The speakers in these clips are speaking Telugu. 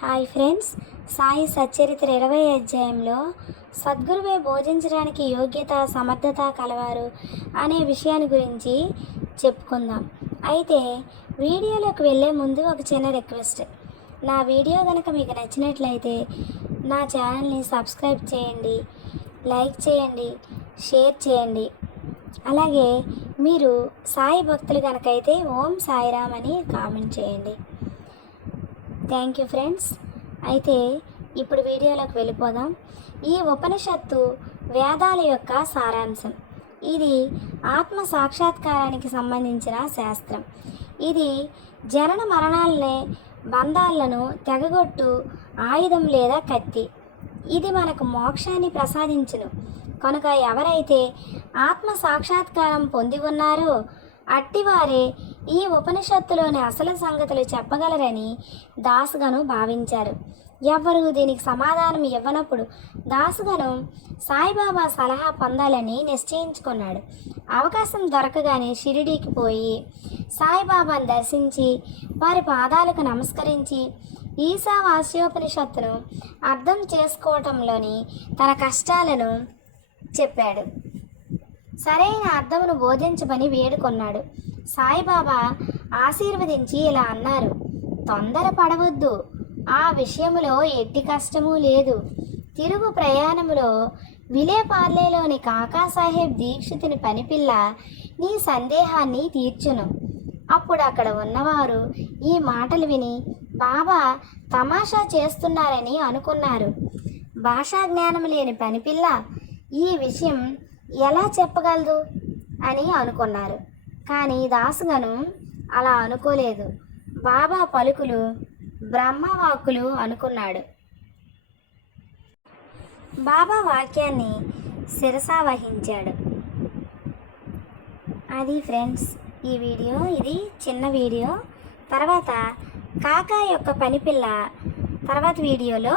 Hi friends. సాయి సచ్చరిత్ర ఇరవై అధ్యాయంలో సద్గురువే బోధించడానికి యోగ్యత సమర్థత కలవారు అనే విషయాన్ని గురించి చెప్పుకుందాం. అయితే వీడియోలోకి వెళ్ళే ముందు ఒక చిన్న రిక్వెస్ట్. నా వీడియో కనుక మీకు నచ్చినట్లయితే నా ఛానల్ని సబ్స్క్రైబ్ చేయండి లైక్ చేయండి షేర్ చేయండి. అలాగే మీరు సాయి భక్తులు కనుకైతే ఓం సాయిరామ్ అని కామెంట్ చేయండి. Thank you friends. అయితే ఇప్పుడు వీడియోలోకి వెళ్ళిపోదాం. ఈ ఉపనిషత్తు వేదాల యొక్క సారాంశం. ఇది ఆత్మ సాక్షాత్కారానికి సంబంధించిన శాస్త్రం. ఇది జనన మరణాలనే బంధాలను తెగగొట్టు ఆయుధం లేదా కత్తి. ఇది మనకు మోక్షాన్ని ప్రసాదించును. కనుక ఎవరైతే ఆత్మ సాక్షాత్కారం పొంది ఉన్నారో అట్టివారే ఈ ఉపనిషత్తులోని అసలు సంగతులు చెప్పగలరని దాసుగను భావించారు. ఎవరు దీనికి సమాధానం ఇవ్వనప్పుడు దాసుగను సాయిబాబా సలహా పొందాలని నిశ్చయించుకున్నాడు. అవకాశం దొరకగానే షిరిడీకి పోయి సాయిబాబాను దర్శించి వారి పాదాలకు నమస్కరించి ఈశావాస్యోపనిషత్తును అర్థం చేసుకోవటంలోని తన కష్టాలను చెప్పాడు. సరైన అర్థమును బోధించమని వేడుకొన్నాడు. సాయిబాబా ఆశీర్వదించి ఇలా అన్నారు. తొందర పడవద్దు. ఆ విషయములో ఎట్టి కష్టము లేదు. తిరుగు ప్రయాణములో విలేపార్లేలోని కాకాసాహెబ్ దీక్షితుని పనిపిల్ల నీ సందేహాన్ని తీర్చును. అప్పుడు అక్కడ ఉన్నవారు ఈ మాటలు విని బాబా తమాషా చేస్తున్నారని అనుకున్నారు. భాషా జ్ఞానం లేని పనిపిల్ల ఈ విషయం ఎలా చెప్పగలదు? అని అనుకున్నారు. కానీ దాసుగను అలా అనుకోలేదు. బాబా పలుకులు బ్రహ్మవాక్కులు అనుకున్నాడు. బాబా వాక్యాన్ని శిరసా వహించాడు. అది ఫ్రెండ్స్ ఈ వీడియో ఇది చిన్న వీడియో. తర్వాత కాకా యొక్క పనిపిల్ల తర్వాత వీడియోలో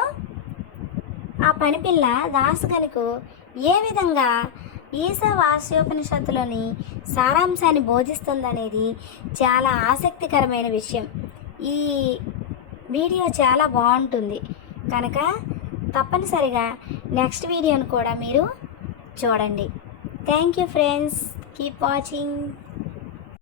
ఆ పనిపిల్ల దాసుగనుకు ఏ విధంగా ఈశావాస్యోపనిషత్తులోని సారాంశాన్ని బోధిస్తుందనేది చాలా ఆసక్తికరమైన విషయం. ఈ వీడియో చాలా బాగుంటుంది. కనుక తప్పనిసరిగా నెక్స్ట్ వీడియోను కూడా మీరు చూడండి. Thank you friends. Keep watching.